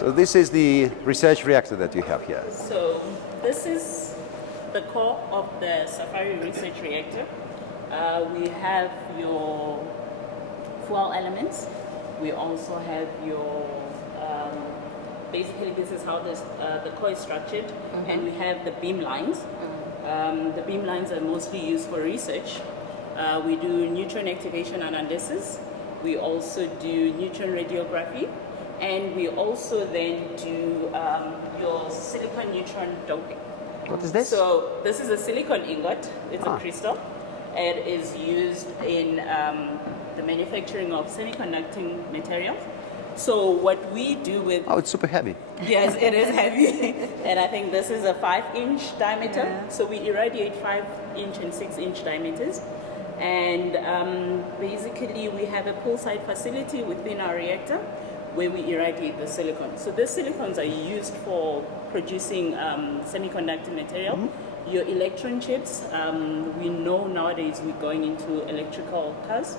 So this is the research reactor that you have here. So this is the core of the Safari Research Reactor. We have your fuel elements. We also have your, basically this is how the core is structured, and we have the beam lines. The beam lines are mostly used for research. We do neutron activation analysis. We also do neutron radiography, and we also then do your silicon neutron doping. What is this? So this is a silicon ingot. It's a crystal. It is used in the manufacturing of semiconducting materials. So what we do with... Oh, it's super heavy. Yes, it is heavy. And I think this is a 5-inch diameter. Yeah. So we irradiate 5-inch and 6-inch diameters. And basically we have a poolside facility within our reactor where we irradiate the silicon. So these silicons are used for producing semiconductor material. Your electron chips, we know nowadays we're going into electrical cars.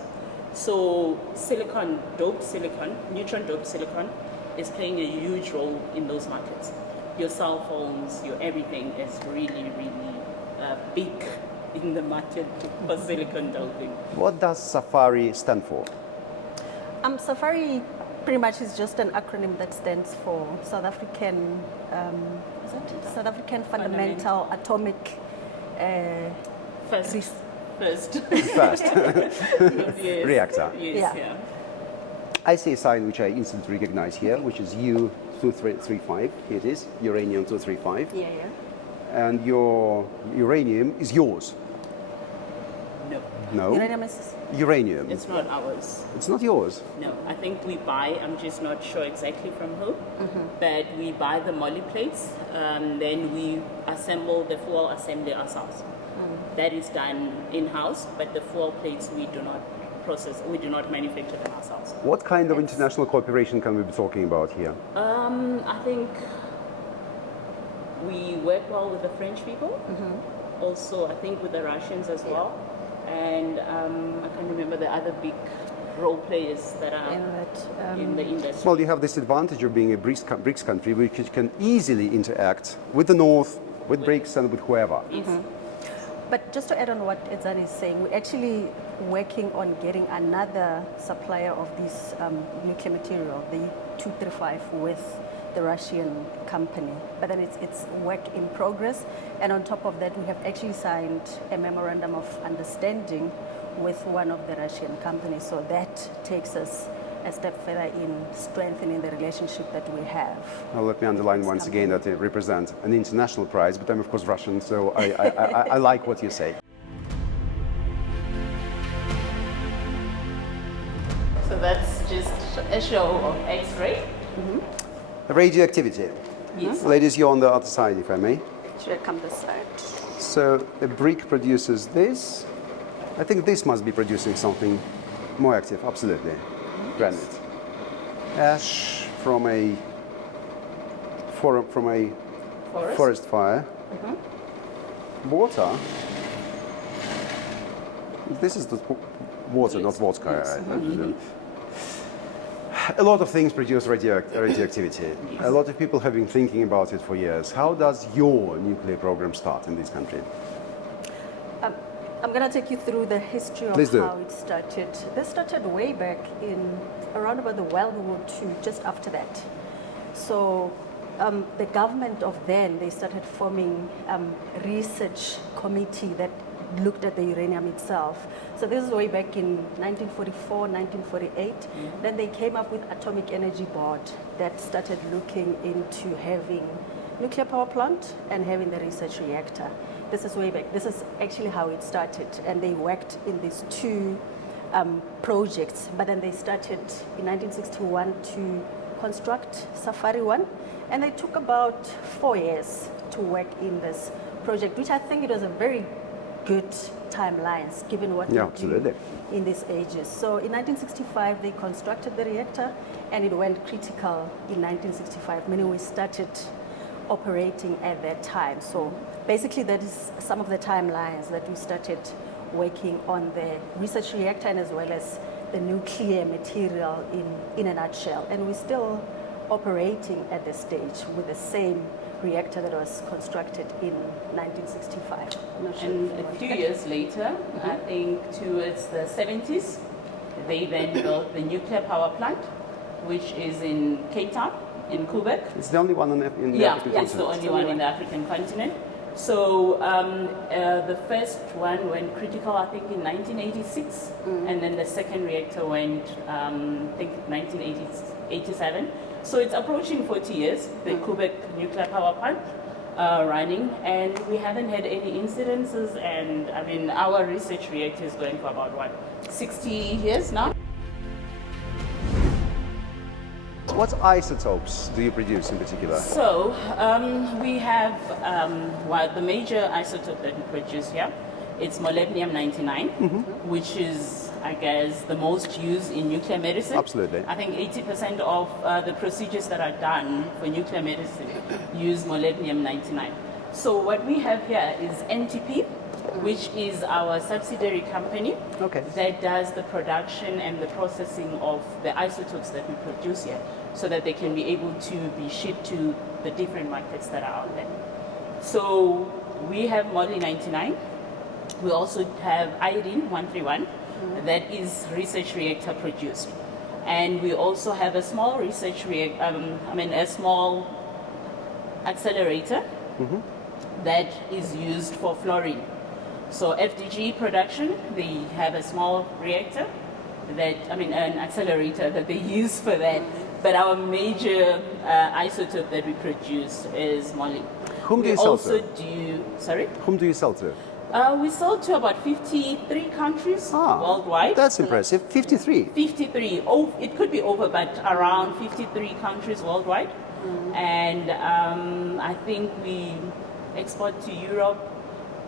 So silicon, doped silicon, neutron doped silicon is playing a huge role in those markets. Your cell phones, your everything is really, really big in the market for silicon doping. What does SAFARI stand for? SAFARI pretty much is just an acronym that stands for South African, South African Fundamental Atomic First. Yes. Reactor. Yes, yeah. I see a sign which I instantly recognize here, which is U-235. Here it is, uranium-235. Yeah. And your uranium is yours. No. Uranium is... Uranium. It's not ours. It's not yours? No. I think we buy, I'm just not sure exactly from who, but we buy the moly plates, then we assemble the fuel assembly ourselves. That is done in-house, but the fuel plates we do not process, we do not manufacture them ourselves. What kind of international cooperation can we be talking about here? I think we work well with the French people, also I think with the Russians as well. And I can't remember the other big role players that are in the industry. Well, you have this advantage of being a BRICS country, which can easily interact with the North, with BRICS, and with whoever. Yes. But just to add on what Edzard is saying, we're actually working on getting another supplier of this nuclear material, the 235, with the Russian company. But then it's work in progress. And on top of that, we have actually signed a memorandum of understanding with one of the Russian companies. So that takes us a step further in strengthening the relationship that we have. Now, let me underline once again that it represents an international prize, but I'm of course Russian, so I like what you say. So that's just a show of X-ray. Radioactivity. Yes. Ladies, you're on the other side, if I may. Should I come this side? So a brick produces this. I think this must be producing something more active, absolutely. Granite. Ash from a forest fire. Water. This is the water, not vodka. Yes. A lot of things produce radioactivity. Yes. A lot of people have been thinking about it for years. How does your nuclear program start in this country? I'm going to take you through the history of how it started. This started way back in around about the World War II, just after that. So the government of then, they started forming a research committee that looked at the uranium itself. So this is way back in 1944, 1948. Then they came up with Atomic Energy Board that started looking into having nuclear power plant and having the research reactor. This is way back. This is actually how it started. And they worked in these two projects. But then they started in 1961 to construct Safari 1. And they took about 4 years to work in this project, which I think it was a very good timelines given what we do in these ages. So in 1965 they constructed the reactor and it went critical in 1965, meaning we started operating at that time. So basically that is some of the timelines that we started working on the research reactor and as well as the nuclear material in a nutshell. And we're still operating at this stage with the same reactor that was constructed in 1965. I'm not sure And if you a want few to- years later, I think towards the 70s, they then built the nuclear power plant, which is in Cape Town, in Quebec. It's the only one in the Yeah, African it's the continent. only one in the African continent. So the first one went critical, I think, in 1986, and then the second reactor went, I think, 1987. So it's approaching 40 years, the Quebec nuclear power plant running, and we haven't had any incidences. And I mean, our research reactor is going for about, what, 60 years now? What isotopes do you produce in particular? So we have the major isotope that we produce here. It's molybdenum-99, which is, I guess, the most used in nuclear medicine. Absolutely. I think 80% of the procedures that are done for nuclear medicine use molybdenum-99. So what we have here is NTP, which is our subsidiary company that does the production and the processing of the isotopes that we produce here, so that they can be able to be shipped to the different markets that are out there. So we have Moly-99. We also have iodine-131 that is research reactor produced. And we also have a small research a small accelerator that is used for fluorine. So FDG production, they have a small reactor an accelerator that they use for that. But our major isotope that we produce is moly. Whom do you sell to? Sorry? Whom do you sell to? We sell to about 53 countries worldwide. That's impressive. 53. 53. Oh, it could be over, but around 53 countries worldwide. And I think we export to Europe,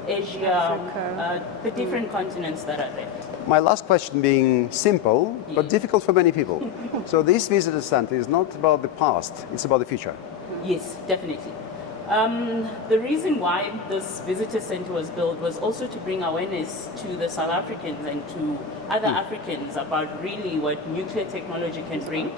Asia, the different continents that are there. My last question being simple, but difficult for many people. So this visitor center is not about the past, it's about the future. Yes, definitely. The reason why this visitor center was built was also to bring awareness to the South Africans and to other Africans about really what nuclear technology can bring,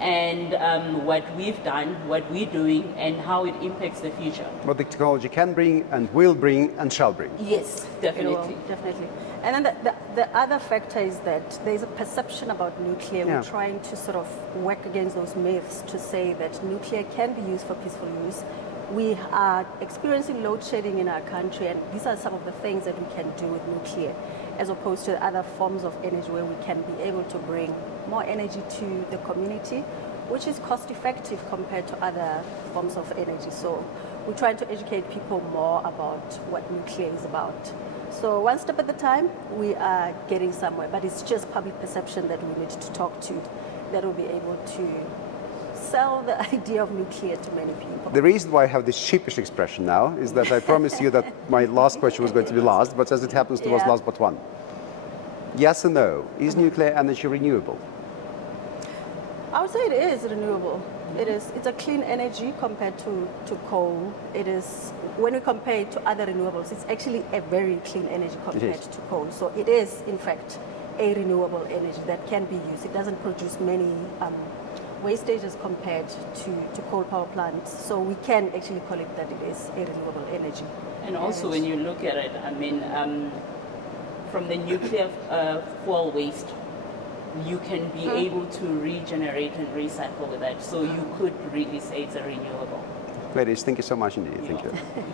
and what we've done, what we're doing, and how it impacts the future. What the technology can bring and will bring and shall bring. Yes, definitely. It will, definitely. And then the other factor is that there's a perception about nuclear. Yeah. We're trying to sort of work against those myths to say that nuclear can be used for peaceful use. We are experiencing load shedding in our country, and these are some of the things that we can do with nuclear, as opposed to other forms of energy where we can be able to bring more energy to the community, which is cost effective compared to other forms of energy. So we're trying to educate people more about what nuclear is about. So one step at a time, we are getting somewhere, but it's just public perception that we need to talk to, that will be able to sell the idea of nuclear to many people. The reason why I have this sheepish expression now is that I promised you that my last question was going to be last, but as it happens, it was last but one. Yes or no, is nuclear energy renewable? I would say it is renewable. It's a clean energy compared to coal. It is, when we compare it to other renewables, it's actually a very clean energy compared to coal. So it is, in fact, a renewable energy that can be used. It doesn't produce many wastages compared to coal power plants. So we can actually call it that it is a renewable energy. And also when you look at it, from the nuclear fuel waste, you can be able to regenerate and recycle with that. So you could really say it's a renewable. Ladies, thank you so much indeed. Thank you.